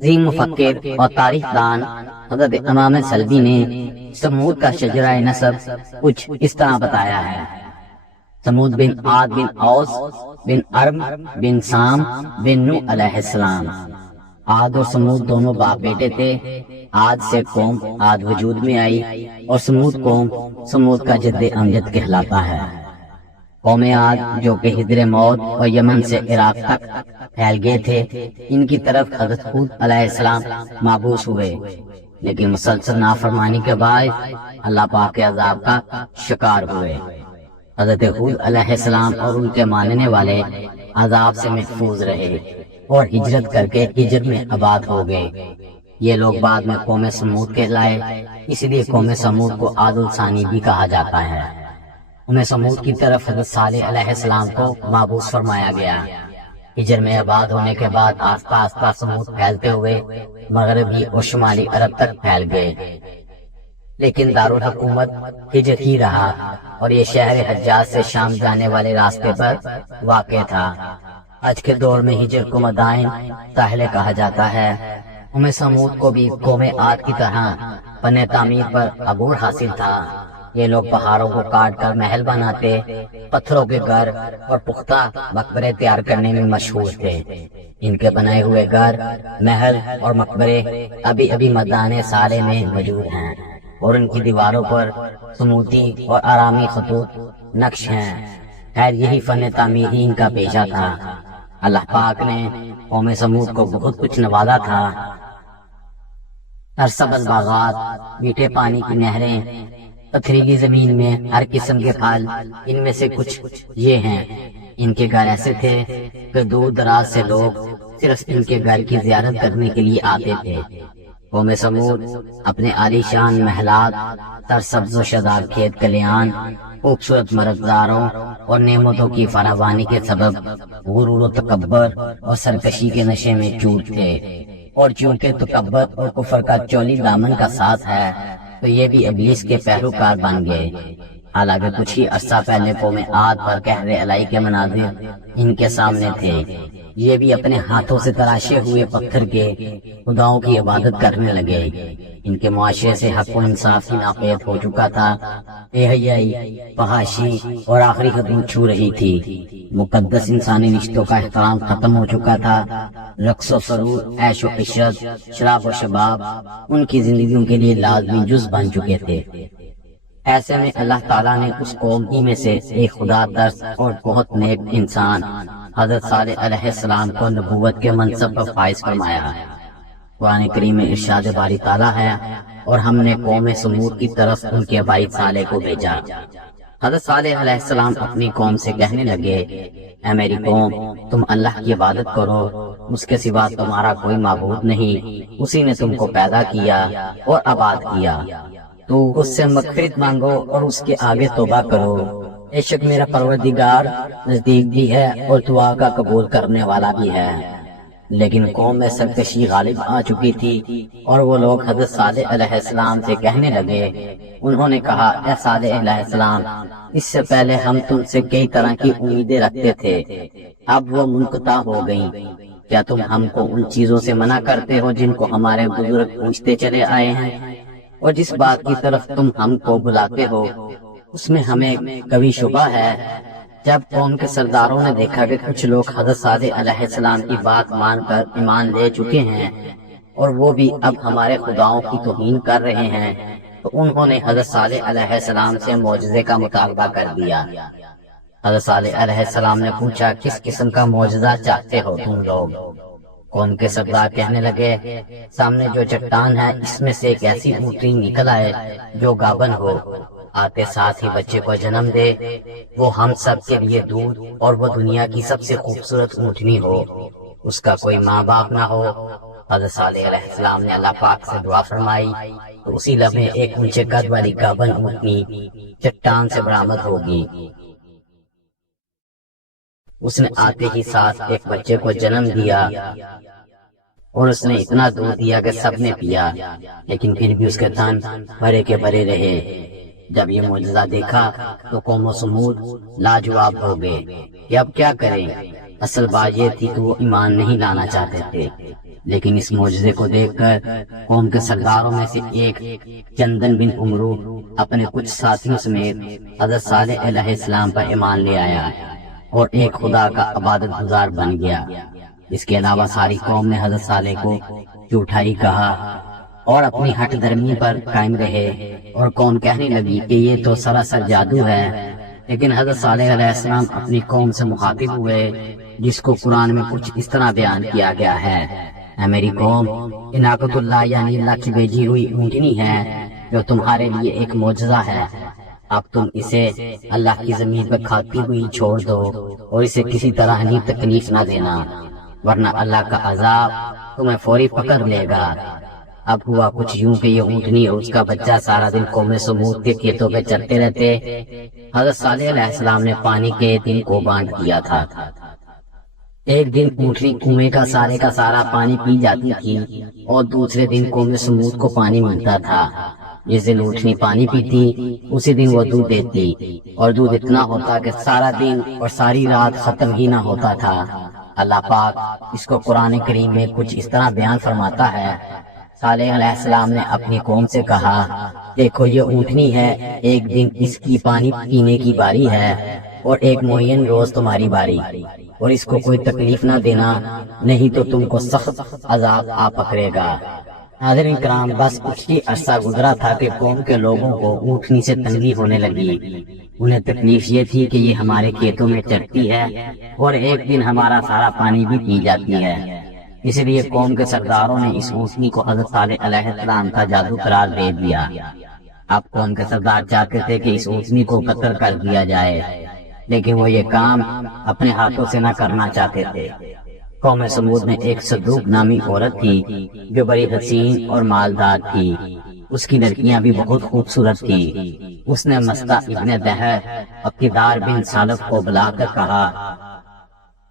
عظیم مفکر اور تاریخ دان حضرت امام سلبی نے سمود کا شجرہ نسب کچھ اس طرح بتایا ہے۔ سمود بن عاد بن اوس بن ارم بن سام بن نو علیہ السلام۔ عاد اور سمود دونوں باپ بیٹے تھے۔ عاد سے قوم عاد وجود میں آئی اور سمود قوم سمود کا جد امجد کہلاتا ہے۔ قوم عاد جو کہ حضر موت اور یمن سے عراق تک پھیل گئے تھے، ان کی طرف حضرت ہود علیہ السلام مابعوث ہوئے، لیکن مسلسل نافرمانی کے باعث اللہ پاک کے عذاب کا شکار ہوئے۔ حضرت ہود علیہ السلام اور ان کے ماننے والے عذاب سے محفوظ رہے اور ہجرت کر کے ہجر میں آباد ہو گئے۔ یہ لوگ بعد میں قوم سمود کہلائے، اس لیے قوم سمود کو عاد الثانی بھی کہا جاتا ہے۔ قوم سمود کی طرف حضرت صالح علیہ السلام کو مابعوث فرمایا گیا۔ ہجر میں آباد ہونے کے بعد آہستہ آہستہ سمود پھیلتے ہوئے مغربی اور شمالی عرب تک پھیل گئے، لیکن دارالحکومت ہجر ہی رہا اور یہ شہر حجاز سے شام جانے والے راستے پر واقع تھا۔ آج کے دور میں ہجر کو مدائن ساحلے کہا جاتا ہے۔ قوم سمود کو بھی قوم عاد کی طرح فن تعمیر پر عبور حاصل تھا۔ یہ لوگ پہاڑوں کو کاٹ کر محل بناتے، پتھروں کے گھر اور پختہ مقبرے تیار کرنے میں مشہور تھے۔ ان کے بنائے ہوئے گھر، محل اور مقبرے ابھی میدان سالے میں موجود ہیں اور ان کی دیواروں پر سمودی اور آرامی خطوط نقش ہیں۔ خیر یہی فن تعمیر ہی ان کا پیشہ تھا۔ اللہ پاک نے قوم سمود کو بہت کچھ نوازا تھا۔ سرسبز باغات، میٹھے پانی کی نہریں، پتھریلی زمین میں ہر قسم کے پھل، ان میں سے کچھ یہ ہیں۔ ان کے گھر ایسے تھے کہ دور دراز سے لوگ صرف ان کے گھر کی زیارت کرنے کے لیے آتے تھے۔ قوم سمود اپنے عالی شان محلات، سرسبز و شاداب کھیت کھلیان، خوبصورت مرغزاروں اور نعمتوں کی فراوانی کے سبب غرور و تکبر اور سرکشی کے نشے میں چور تھے، اور چونکہ تکبر اور کفر کا چولی دامن کا ساتھ ہے تو یہ بھی ابلیس کے پیروکار بن گئے۔ حالانکہ کچھ ہی عرصہ پہلے قوم عاد پر قہر الہی کے مناظر ان کے سامنے تھے۔ یہ بھی اپنے ہاتھوں سے تراشے ہوئے پتھر کے خداؤں کی عبادت کرنے لگے۔ ان کے معاشرے سے حق و انصاف کی ناقید ہو چکا تھا، بے حیائی، فحاشی اور آخری حدود چھو رہی تھی۔ مقدس انسانی رشتوں کا احترام ختم ہو چکا تھا۔ رقص و سرور، عیش و عشرت، شراب و شباب ان کی زندگیوں کے لیے لازمی جز بن چکے تھے۔ ایسے میں اللہ تعالیٰ نے اس قوم ہی میں سے ایک خدا ترس اور بہت نیک انسان حضرت صالح علیہ السلام کو نبوت کے منصب پر فائز فرمایا۔ قرآن کریم میں ارشاد باری تعالیٰ ہے، اور ہم نے قوم سمود کی طرف ان کے بھائی صالح کو بھیجا۔ حضرت صالح علیہ السلام اپنی قوم سے کہنے لگے، اے میری قوم، تم اللہ کی عبادت کرو، اس کے سوا تمہارا کوئی معبود نہیں۔ اسی نے تم کو پیدا کیا اور آباد کیا۔ تو اس سے مغفرت مانگو اور اس کے آگے توبہ کرو۔ بے شک میرا پروردگار نزدیک بھی ہے اور دعا کا قبول کرنے والا بھی ہے۔ لیکن قوم میں سرکشی غالب آ چکی تھی اور وہ لوگ حضرت صالح علیہ السلام سے کہنے لگے۔ انہوں نے کہا، اے صالح علیہ السلام، اس سے پہلے ہم تم سے کئی طرح کی امیدیں رکھتے تھے، اب وہ منقطع ہو گئیں۔ کیا تم ہم کو ان چیزوں سے منع کرتے ہو جن کو ہمارے بزرگ پوچھتے چلے آئے ہیں؟ اور جس بات کی طرف تم ہم کو بلاتے ہو اس میں ہمیں کبھی شبہ ہے۔ جب قوم کے سرداروں نے دیکھا کہ کچھ لوگ حضرت صالح علیہ السلام کی بات مان کر ایمان لے چکے ہیں اور وہ بھی اب ہمارے خداؤں کی توہین کر رہے ہیں، تو انہوں نے حضرت صالح علیہ السلام سے معجزے کا مطالبہ کر دیا۔ حضرت صالح علیہ السلام نے پوچھا، کس قسم کا معجزہ چاہتے ہو تم لوگ؟ قوم کے سردار کہنے لگے، سامنے جو چٹان ہے اس میں سے ایک ایسی اونٹنی نکل آئے جو گابن ہو، آتے ساتھ ہی بچے کو جنم دے، وہ ہم سب کے لیے دودھ اور وہ دنیا کی سب سے خوبصورت اونٹنی ہو، اس کا کوئی ماں باپ نہ ہو۔ حضرت صالح علیہ السلام نے اللہ پاک سے دعا فرمائی تو اسی لمحے ایک اونچے قد والی گابن اونٹنی چٹان سے برآمد ہوگی۔ اس نے آتے ہی ساتھ ایک بچے کو جنم دیا اور اس نے اتنا دودھ دیا کہ سب نے پیا، لیکن پھر بھی اس کے تن بھرے کے بھرے رہے۔ جب یہ معجزہ دیکھا تو قوم و سمود لاجواب ہو گئے کہ اب کیا کریں۔ اصل بات یہ تھی کہ وہ ایمان نہیں لانا چاہتے تھے۔ لیکن اس معجزے کو دیکھ کر قوم کے سرداروں میں سے ایک جندن بن عمرو اپنے کچھ ساتھیوں سمیت حضرت صالح علیہ السلام پر ایمان لے آیا اور ایک خدا کا عبادت گزار بن گیا۔ اس کے علاوہ ساری قوم نے حضرت صالح کو جھوٹائی کہا اور اپنی ہٹ دھرمی پر قائم رہے، اور قوم کہنے لگی کہ یہ تو سراسر جادو ہے۔ لیکن حضرت صالح علیہ السلام اپنی قوم سے مخاطب ہوئے، جس کو قرآن میں کچھ اس طرح بیان کیا گیا ہے: اے میری قوم، عناقۃ اللہ یعنی اللہ کی بھیجی ہوئی اونٹنی ہے جو تمہارے لیے ایک معجزہ ہے۔ اب تم اسے اللہ کی زمین پر کھاتی ہوئی چھوڑ دو اور اسے کسی طرح تکلیف نہ دینا، ورنہ اللہ کا عذاب تمہیں فوری پکڑ لے گا۔ اب ہوا کچھ یوں کہ یہ اونٹنی اور اس کا بچہ سارا دن قوم سمود کے کھیتوں پہ چرتے رہتے۔ حضرت صالح علیہ السلام نے پانی کے دن کو بانٹ دیا تھا۔ ایک دن اونٹنی کنویں کا سارا پانی پی جاتی تھی اور دوسرے دن قوم سمود کو پانی ملتا تھا۔ جس دن اونٹنی پانی پیتی اسی دن وہ دودھ دیتی، اور دودھ اتنا ہوتا کہ سارا دن اور ساری رات ختم ہی نہ ہوتا تھا۔ اللہ پاک اس کو قرآن کریم میں کچھ اس طرح بیان فرماتا ہے: صالح علیہ السلام نے اپنی قوم سے کہا، دیکھو یہ اونٹنی ہے، ایک دن اس کی پانی پینے کی باری ہے اور ایک معین روز تمہاری باری، اور اس کو کوئی تکلیف نہ دینا، نہیں تو تم کو سخت عذاب آ پکڑے گا۔ حاضرین کرام، بس کچھ ہی عرصہ گزرا تھا کہ قوم کے لوگوں کو اونٹنی سے تنگی ہونے لگی۔ انہیں تکلیف یہ تھی کہ یہ ہمارے کھیتوں میں چرتی ہے اور ایک دن ہمارا سارا پانی بھی پی جاتی ہے۔ اس لیے قوم کے سرداروں نے اس اونٹنی کو حضرت صالح علیہ السلام کا جادو قرار دے دیا۔ اب قوم کے سردار چاہتے تھے کہ اس اونٹنی کو قتل کر دیا جائے، لیکن وہ یہ کام اپنے ہاتھوں سے نہ کرنا چاہتے تھے۔ قوم سمود میں ایک صدوق نامی عورت تھی جو بڑی حسین اور مالدار تھی۔ اس کی لڑکیاں بھی بہت خوبصورت تھی۔ اس نے مستہ ابن دہر عقیدار بن سالف کو بلا کر کہا،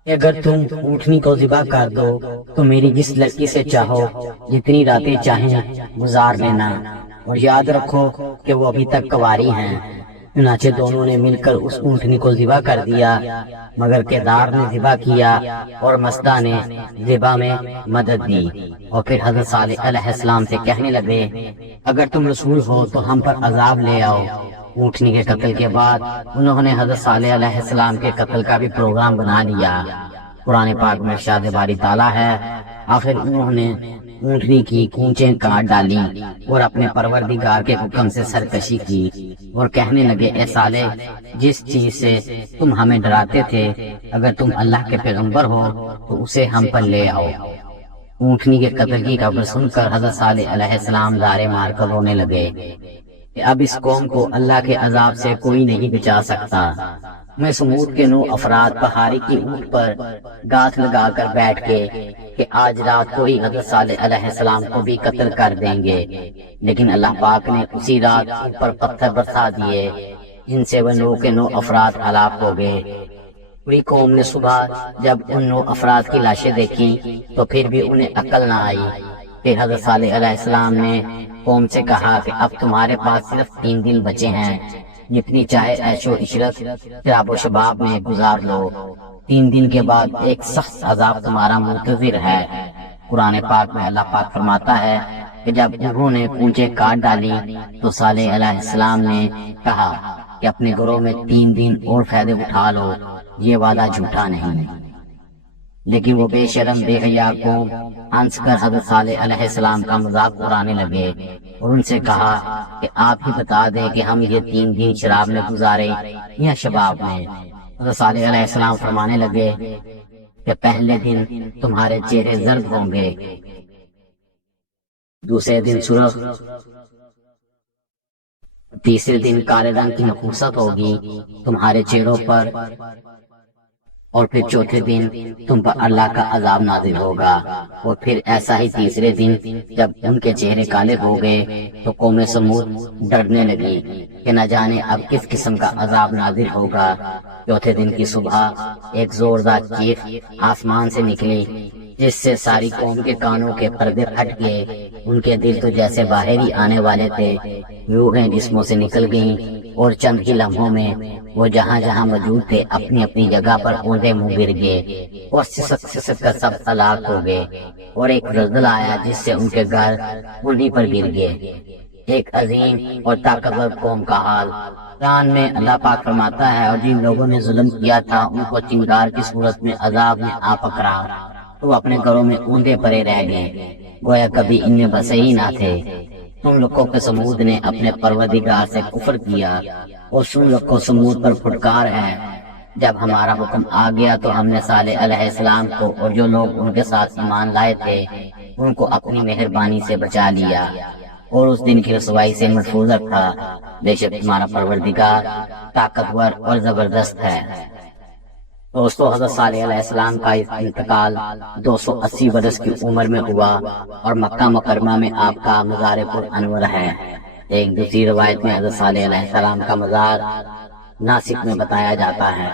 اگر تم اونٹنی کو ذبح کر دو تو میری جس لڑکی سے چاہو جتنی راتیں چاہیں گزار لینا، اور یاد رکھو کہ وہ ابھی تک کنواری ہیں۔ چنانچہ دونوں نے مل کر اس اونٹنی کو ذبح کر دیا، مگر کیدار نے ذبح کیا اور مستہ نے ذبح میں مدد دی۔ اور پھر حضرت صالح علیہ السلام سے کہنے لگے، اگر تم رسول ہو تو ہم پر عذاب لے آؤ۔ اونٹنی کے قتل کے بعد انہوں نے حضرت صالح علیہ السلام کے قتل کا بھی پروگرام بنا لیا۔ قرآن پاک میں ارشاد باری تعالیٰ ہے، آخر انہوں نے اونٹنی کی کونچیں کاٹ ڈالی اور اپنے پروردگار کے حکم سے سرکشی کی، اور کہنے لگے، اے صالح، جس چیز سے تم ہمیں ڈراتے تھے، اگر تم اللہ کے پیغمبر ہو تو اسے ہم پر لے آؤ۔ اونٹنی کے قتل کی خبر سن کر حضرت صالح علیہ السلام دارے مار کر رونے لگے کہ اب اس قوم کو اللہ کے عذاب سے کوئی نہیں بچا سکتا۔ میں سمود کے 9 افراد پہاڑی کی اونٹ پر گاٹھ لگا کر بیٹھ کے کہ آج رات کو ہی حضرت صالح علیہ السلام کو بھی قتل کر دیں گے، لیکن اللہ پاک نے اسی رات ان پر پتھر برسا دیے۔ ان سے وہ 9 کے 9 افراد ہلاک ہو گئے۔ پوری قوم نے صبح جب ان 9 افراد کی لاشیں دیکھی تو پھر بھی انہیں عقل نہ آئی۔ پھر حضرت صالح علیہ السلام نے قوم سے کہا کہ اب تمہارے پاس صرف 3 دن بچے ہیں، جتنی چاہے عیش و عشرت شراب و شباب میں گزار لو۔ 3 دن کے بعد ایک سخت عذاب تمہارا منتظر ہے۔ قرآن پاک میں اللہ پاک فرماتا ہے کہ جب انہوں نے کونچیں کاٹ ڈالی تو صالح علیہ السلام نے کہا کہ اپنے گروہ میں 3 دن اور فائدے اٹھا لو، یہ وعدہ جھوٹا نہیں۔ لیکن وہ بے شرم بے حیا قوم ہنس کر حضرت صالح علیہ السلام کا مذاق اڑانے لگے اور ان سے کہا کہ آپ ہی بتا دیں کہ ہم یہ 3 دن شراب میں گزارے یا شباب میں۔ حضرت صالح علیہ السلام فرمانے لگے کہ پہلے دن تمہارے چہرے زرد ہوں گے، دوسرے دن سرخ، تیسرے دن کالے رنگ کی نحوست ہوگی تمہارے چہروں پر، اور پھر چوتھے دن تم پر اللہ کا عذاب نازل ہوگا۔ اور پھر ایسا ہی تیسرے دن جب ان کے چہرے کالے ہو گئے تو قوم سمود ڈرنے لگی کہ نہ جانے اب کس قسم کا عذاب نازل ہوگا۔ چوتھے دن کی صبح ایک زوردار چیخ آسمان سے نکلی جس سے ساری قوم کے کانوں کے پردے پھٹ گئے۔ ان کے دل تو جیسے باہر ہی آنے والے تھے، روحیں جسموں سے نکل گئیں، اور چند ہی لمحوں میں وہ جہاں جہاں موجود تھے اپنی اپنی جگہ پر اوندے منہ گر گئے، اور سسک سسک کر سب ہلاک ہو گئے، اور ایک زلزلہ آیا جس سے ان کے گھر انہی پر گر گئے۔ ایک عظیم اور طاقتور قوم کا حال۔ قرآن میں اللہ پاک فرماتا ہے، اور جن لوگوں نے ظلم کیا تھا ان کو چنگار کی صورت میں عذاب میں آ پکڑا، تو اپنے گھروں میں اوندے پڑے رہ گئے، گویا کبھی ان میں بسے ہی نہ تھے۔ تم لوگوں کے سمود نے اپنے پروردگار سے کفر کیا، اور تم لوگ کو سمود پر پھٹکار ہے۔ جب ہمارا حکم آ گیا تو ہم نے صالح علیہ السلام کو اور جو لوگ ان کے ساتھ ایمان لائے تھے ان کو اپنی مہربانی سے بچا لیا، اور اس دن کی رسوائی سے محفوظ رکھا۔ بے شک تمہارا پروردگار طاقتور اور زبردست ہے۔ دوستو، حضرت صالح علیہ السلام کا انتقال 280 برس کی عمر میں ہوا، اور مکہ مکرمہ میں آپ کا مزار پر انور ہے۔ ایک دوسری روایت میں حضرت صالح علیہ السلام کا مزار ناسک میں بتایا جاتا ہے۔